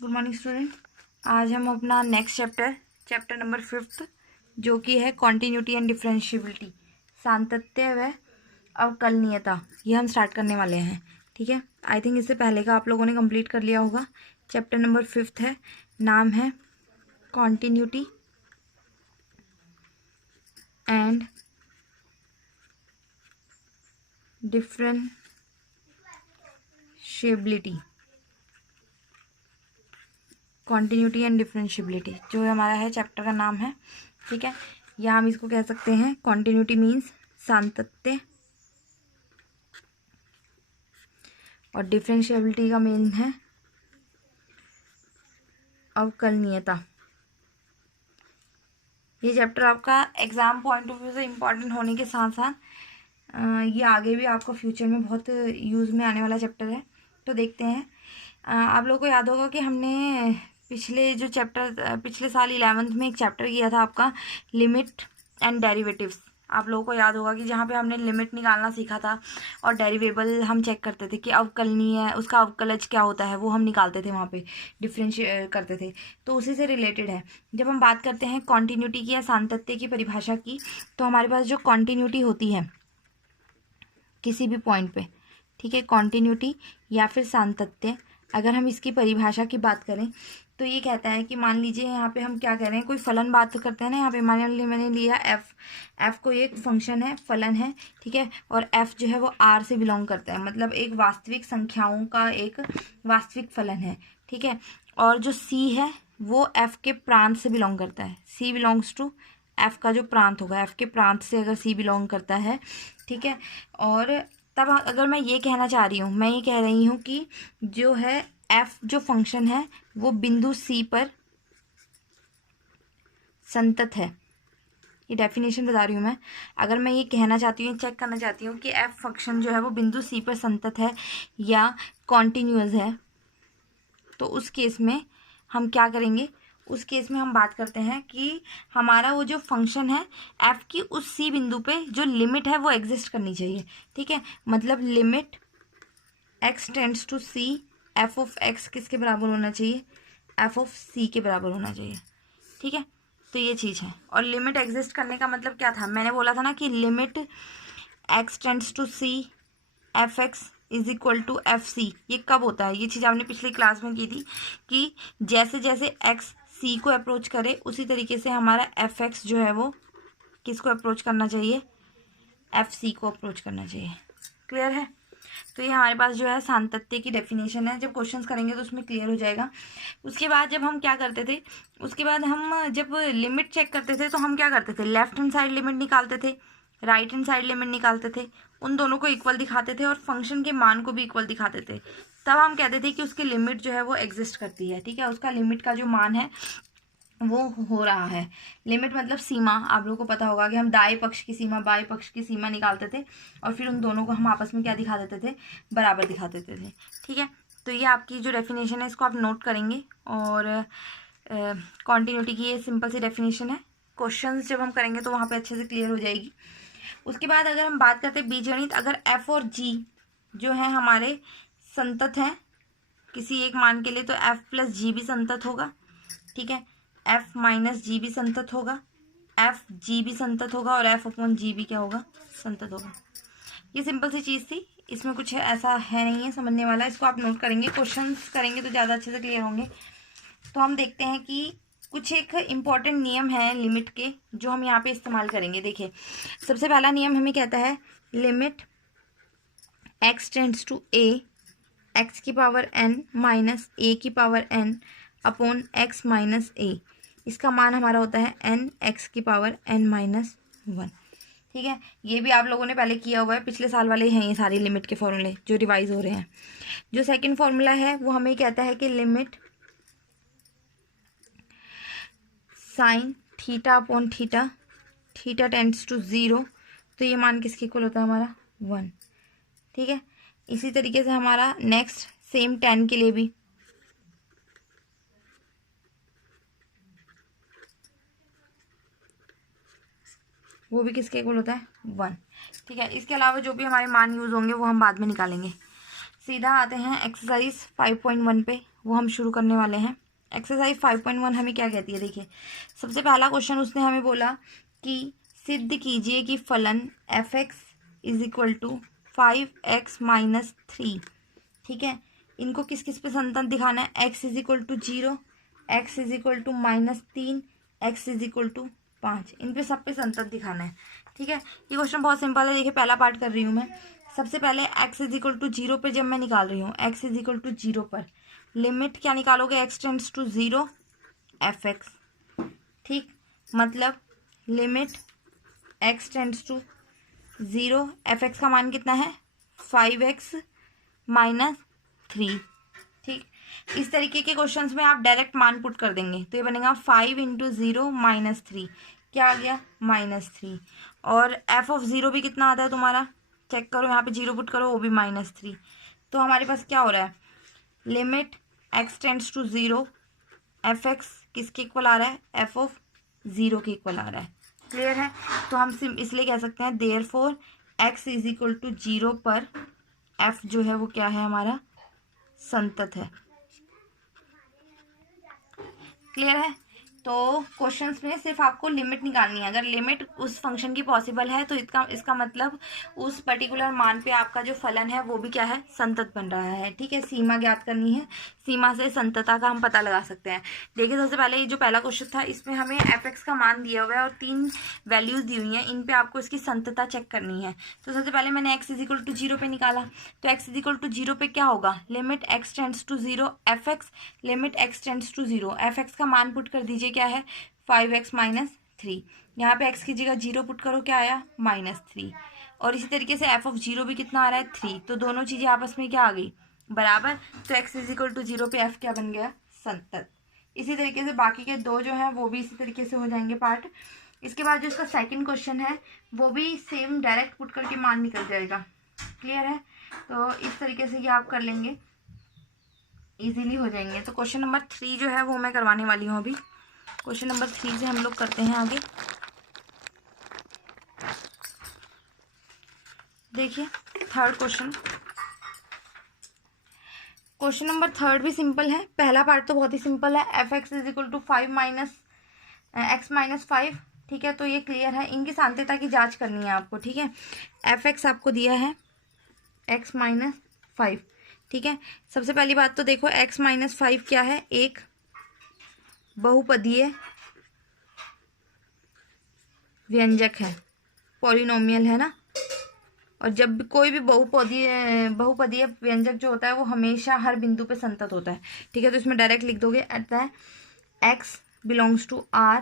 Good morning student. आज हम अपना नेक्स्ट चैप्टर नंबर 5 जो कि है कॉन्टीन्यूटी एंड डिफरेंशिएबिलिटी, सातत्य व अवकलनीयता, ये हम स्टार्ट करने वाले हैं। ठीक है, आई थिंक इससे पहले का आप लोगों ने कंप्लीट कर लिया होगा। चैप्टर नंबर 5 है, नाम है continuity and differentiability. Continuity and differentiability जो हमारा है चैप्टर का नाम है। ठीक है, या हम इसको कह सकते हैं कॉन्टीन्यूटी मीन्स सातत्य और डिफरेंशिएबिलिटी का मीन है अवकलनीयता। ये चैप्टर आपका एग्जाम पॉइंट ऑफ व्यू से इम्पॉर्टेंट होने के साथ साथ ये आगे भी आपको फ्यूचर में बहुत यूज़ में आने वाला चैप्टर है। तो देखते हैं। आप लोगों को याद होगा कि हमने पिछले साल 11th में एक चैप्टर किया था आपका लिमिट एंड डेरिवेटिव्स। आप लोगों को याद होगा कि जहाँ पे हमने लिमिट निकालना सीखा था और डेरिवेबल हम चेक करते थे कि अवकलनीय है, उसका अवकलज क्या होता है वो हम निकालते थे, वहाँ पे डिफरेंशिएट करते थे। तो उसी से रिलेटेड है। जब हम बात करते हैं कॉन्टीन्यूटी की या सातत्य की परिभाषा की, तो हमारे पास जो कॉन्टीन्यूटी होती है किसी भी पॉइंट पे, ठीक है, कॉन्टीन्यूटी या फिर सातत्य, अगर हम इसकी परिभाषा की बात करें तो ये कहता है कि मान लीजिए यहाँ पे हम क्या कह रहे हैं, कोई फलन बात करते हैं ना। यहाँ पे मान लीजिए मैंने लिया एफ कोई एक फंक्शन है, फलन है, ठीक है, और एफ जो है वो आर से बिलोंग करता है, मतलब एक वास्तविक संख्याओं का एक वास्तविक फलन है। ठीक है, और जो सी है वो एफ के प्रांत से बिलोंग करता है। सी बिलोंग्स टू एफ का जो प्रांत होगा, एफ के प्रांत से अगर सी बिलोंग करता है, ठीक है। और तब अगर मैं ये कहना चाह रही हूँ, मैं ये कह रही हूँ कि जो है एफ जो फंक्शन है वो बिंदु सी पर संतत है। ये डेफिनेशन बता रही हूँ मैं। अगर मैं ये कहना चाहती हूँ, चेक करना चाहती हूँ कि एफ फंक्शन जो है वो बिंदु सी पर संतत है या कॉन्टिन्यूअस है, तो उस केस में हम क्या करेंगे, उस केस में हम बात करते हैं कि हमारा वो जो फंक्शन है एफ की उस सी बिंदु पे जो लिमिट है वो एग्जिस्ट करनी चाहिए। ठीक है, मतलब limit x tends to c, f of x किसके बराबर होना चाहिए, एफ ऑफ सी के बराबर होना चाहिए। ठीक है, तो ये चीज़ है। और लिमिट एग्जिस्ट करने का मतलब क्या था, मैंने बोला था ना कि limit x tends to c f x is equal to f c. ये कब होता है, ये चीज़ आपने पिछली क्लास में की थी कि जैसे जैसे एक्स सी को अप्रोच करे उसी तरीके से हमारा एफ एक्स जो है वो किसको अप्रोच करना चाहिए, एफ सी को अप्रोच करना चाहिए। क्लियर है। तो ये हमारे पास जो है सातत्य की डेफिनेशन है। जब क्वेश्चंस करेंगे तो उसमें क्लियर हो जाएगा। उसके बाद जब हम क्या करते थे, उसके बाद हम जब लिमिट चेक करते थे तो हम क्या करते थे, लेफ्ट हैंड साइड लिमिट निकालते थे, राइट हैंड साइड लिमिट निकालते थे, उन दोनों को इक्वल दिखाते थे और फंक्शन के मान को भी इक्वल दिखाते थे। तब हम कहते थे कि उसकी लिमिट जो है वो एग्जिस्ट करती है। ठीक है, उसका लिमिट का जो मान है वो हो रहा है। लिमिट मतलब सीमा। आप लोगों को पता होगा कि हम दाएं पक्ष की सीमा बाएं पक्ष की सीमा निकालते थे और फिर उन दोनों को हम आपस में क्या दिखा देते थे, बराबर दिखा देते थे। ठीक है, तो ये आपकी जो डेफिनेशन है इसको आप नोट करेंगे। और कॉन्टीन्यूटी की ये सिंपल सी डेफिनेशन है। क्वेश्चंस जब हम करेंगे तो वहाँ पे अच्छे से क्लियर हो जाएगी। उसके बाद अगर हम बात करते हैं बीजगणित, अगर एफ और जी जो है हमारे संतत हैं किसी एक मान के लिए, तो एफ प्लस जी भी संतत होगा। ठीक है, एफ माइनस जी भी संतत होगा, एफ जी भी संतत होगा और एफ अपॉन जी भी क्या होगा, संतत होगा। ये सिंपल सी चीज़ थी, इसमें कुछ ऐसा है नहीं है समझने वाला। इसको आप नोट करेंगे, क्वेश्चंस करेंगे तो ज़्यादा अच्छे से क्लियर होंगे। तो हम देखते हैं कि कुछ एक इम्पॉर्टेंट नियम है लिमिट के जो हम यहाँ पे इस्तेमाल करेंगे। देखिए, सबसे पहला नियम हमें कहता है limit x tends to a, x की पावर एन माइनस ए की power n upon x minus a. इसका मान हमारा होता है एन एक्स की पावर एन माइनस 1। ठीक है, ये भी आप लोगों ने पहले किया हुआ है, पिछले साल वाले हैं ये सारे लिमिट के फॉर्मूले जो रिवाइज हो रहे हैं। जो सेकंड फॉर्मूला है वो हमें कहता है कि limit sine theta upon theta, theta tends to 0, तो ये मान किसके इक्वल होता है हमारा 1। ठीक है, इसी तरीके से हमारा नेक्स्ट सेम tan के लिए भी वो भी किसके इक्वल होता है 1। ठीक है, इसके अलावा जो भी हमारे मान यूज़ होंगे वो हम बाद में निकालेंगे। सीधा आते हैं एक्सरसाइज 5.1 पे। वो हम शुरू करने वाले हैं। एक्सरसाइज 5.1 हमें क्या कहती है, देखिए सबसे पहला क्वेश्चन उसने हमें बोला कि सिद्ध कीजिए कि फलन f(x) is equal to 5x minus 3, ठीक है। इनको किस किस पे संतत दिखाना है, x is equal to 0, x is equal to -3, x is equal to 5, इन पे सब पे संतत दिखाना है, ठीक है। ये क्वेश्चन बहुत सिंपल है। देखिए पहला पार्ट कर रही हूँ मैं। सबसे पहले x इज इक्वल टू 0 पे जब मैं निकाल रही हूँ, x इज इक्वल टू 0 पर लिमिट क्या निकालोगे, x टेंड्स टू 0 f(x), ठीक। मतलब limit x tends to 0 f(x) का मान कितना है 5x माइनस 3, ठीक। इस तरीके के क्वेश्चंस में आप डायरेक्ट मान पुट कर देंगे तो ये बनेगा 5 इंटू 0 माइनस 3, क्या आ गया -3। और f(0) भी कितना आता है तुम्हारा, चेक करो, यहाँ पे 0 पुट करो, वो भी -3। तो हमारे पास क्या हो रहा है, limit x tends to 0 f(x) किसके इक्वल आ रहा है, f(0) के इक्वल आ रहा है। क्लियर है। तो हम इसलिए कह सकते हैं therefore x is equal to 0 पर f जो है वो क्या है, हमारा संतत है। क्लियर है। तो क्वेश्चंस में सिर्फ आपको लिमिट निकालनी है। अगर लिमिट उस फंक्शन की पॉसिबल है तो इसका मतलब उस पर्टिकुलर मान पे आपका जो फलन है वो भी क्या है, संतत बन रहा है, ठीक है। सीमा ज्ञात करनी है, सीमा से संतता का हम पता लगा सकते हैं। देखिए सबसे पहले ये जो पहला क्वेश्चन था इसमें हमें f(x) का मान दिया हुआ है और 3 वैल्यूज दी हुई हैं, इन पे आपको इसकी संतता चेक करनी है। तो सबसे पहले मैंने x इज इक्वल टू 0 पे निकाला, तो x इज इक्वल टू 0 पे क्या होगा, limit x tends to 0 f(x), limit x tends to 0 f(x) का मान पुट कर दीजिए, क्या है 5x माइनस 3। यहाँ पे x की जगह 0 पुट करो, क्या आया -3। और इसी तरीके से f(0) भी कितना आ रहा है 3, तो दोनों चीज़ें आपस में क्या आ गई, बराबर। तो x इज इक्वल टू 0 पे f क्या बन गया, संतत। इसी तरीके से बाकी के दो जो हैं वो भी इसी तरीके से हो जाएंगे पार्ट। इसके बाद जो इसका सेकंड क्वेश्चन है वो भी सेम डायरेक्ट पुट करके मान निकल जाएगा। क्लियर है। तो इस तरीके से ये आप कर लेंगे, इजीली हो जाएंगे। तो क्वेश्चन नंबर 3 जो है वो मैं करवाने वाली हूँ अभी। क्वेश्चन नंबर 3 से हम लोग करते हैं आगे। देखिए थर्ड क्वेश्चन, क्वेश्चन नंबर 3 भी सिंपल है। पहला पार्ट तो बहुत ही सिंपल है, f(x) is equal to 5 minus x minus 5, ठीक है। तो ये क्लियर है। इनकी सांत्यता की जांच करनी है आपको, ठीक है। f(x) आपको दिया है x माइनस 5, ठीक है। सबसे पहली बात तो देखो x माइनस 5 क्या है, एक बहुपदीय व्यंजक है, पॉलिनोमियल है ना। और जब भी कोई भी बहुपदीय व्यंजक जो होता है वो हमेशा हर बिंदु पे संतत होता है, ठीक है। तो इसमें डायरेक्ट लिख दोगे अतः x बिलोंग्स टू r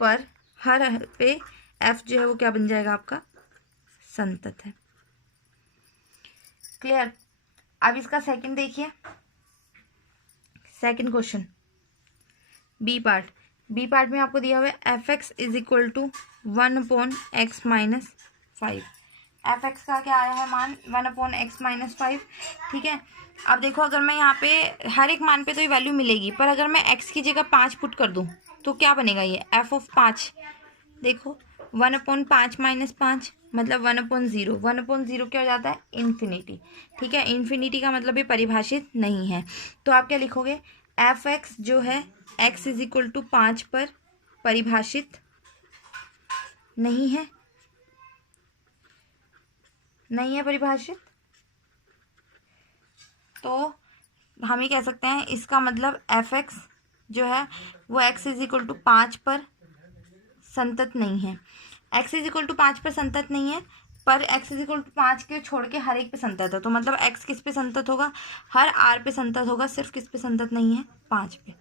पर हर पे f जो है वो क्या बन जाएगा, आपका संतत है। क्लियर। अब इसका सेकंड देखिए, सेकंड क्वेश्चन बी पार्ट में आपको दिया हुआ है f(x) is equal to 1/x minus 5। f(x) का क्या आया है मान 1/x माइनस 5, ठीक है। अब देखो अगर मैं यहाँ पे हर एक मान पे तो ये वैल्यू मिलेगी, पर अगर मैं x की जगह 5 पुट कर दूँ तो क्या बनेगा, ये f(5), देखो 1/5 माइनस 5 मतलब 1/0, 1/0 क्या हो जाता है, इन्फिनिटी, ठीक है। इन्फिनिटी का मतलब ये परिभाषित नहीं है। तो आप क्या लिखोगे, f(x) जो है x इज इक्वल टू 5 पर परिभाषित नहीं है, परिभाषित। तो हम ये कह सकते हैं इसका मतलब f(x) जो है वो x इज इक्वल टू 5 पर संतत नहीं है। x इज इक्वल टू 5 पर संतत नहीं है, पर x इज इक्वल टू 5 के छोड़ के हर एक पे संतत है। तो मतलब x किस पे संतत होगा, हर r पे संतत होगा, सिर्फ किस पे संतत नहीं है, 5 पे।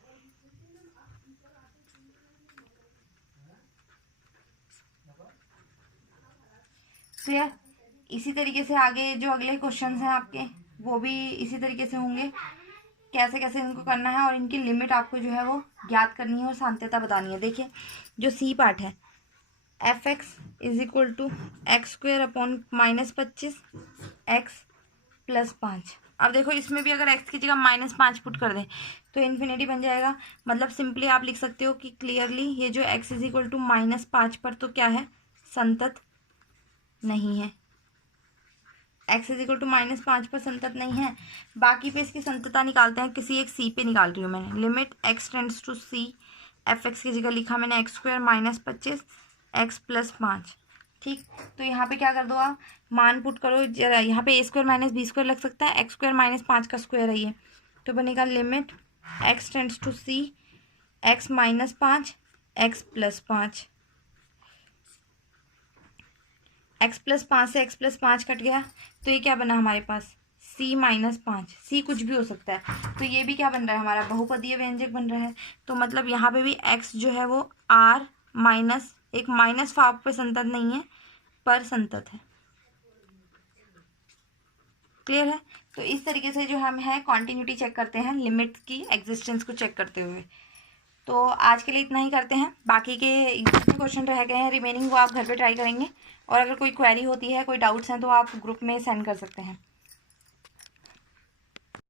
क्लियर। इसी तरीके से आगे जो अगले क्वेश्चंस हैं आपके वो भी इसी तरीके से होंगे, कैसे कैसे इनको करना है और इनकी लिमिट आपको जो है वो ज्ञात करनी है और सांत्यता बतानी है। देखिए जो सी पार्ट है, f(x) is equal to x² upon -25 x plus 5। अब देखो इसमें भी अगर x की जगह -5 पुट कर दें तो इन्फिनिटी बन जाएगा। मतलब सिंपली आप लिख सकते हो कि क्लियरली ये जो x इज इक्वल टू -5 पर तो क्या है, संतत नहीं है। x इज इक्वल टू -5 पर संतत नहीं है। बाकी पे इसकी संततता निकालते हैं, किसी एक c पे निकाल रही हूँ मैंने। Limit x tends to c, fx की जगह लिखा मैंने x² -25 x + 5। ठीक, तो यहाँ पे क्या कर दो आप, मान पुट करो जरा, यहाँ पे a² - b² लग सकता है, x² - 5 का स्क्वायर है ये, तो बनेगा limit x tends to c x - 5 x + 5। x + 5 से x + 5 कट गया, तो ये क्या बना हमारे पास, c - 5। c कुछ भी हो सकता है, तो ये भी क्या बन रहा है हमारा, बहुपदीय व्यंजक बन रहा है। तो मतलब यहाँ पे भी x जो है वो r माइनस, एक माइनस भाव पे संतत नहीं है पर संतत है। क्लियर है। तो इस तरीके से जो हम है कॉन्टिन्यूटी चेक करते हैं, लिमिट की एग्जिस्टेंस को चेक करते हुए। तो आज के लिए इतना ही करते हैं, बाकी के जितने क्वेश्चन रह गए हैं रिमेनिंग वो आप घर पे ट्राई करेंगे, और अगर कोई क्वेरी होती है, कोई डाउट्स हैं, तो आप ग्रुप में सेंड कर सकते हैं।